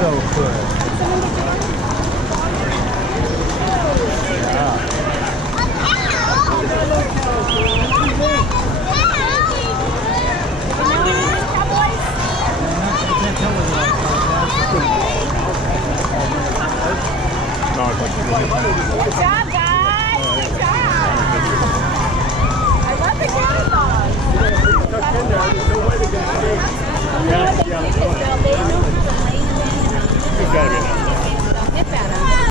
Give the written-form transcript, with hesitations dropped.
so good. Good job, guys. Good job. I love the cat dog. Yeah, yeah. They know how to lay them in. It's gotta be enough.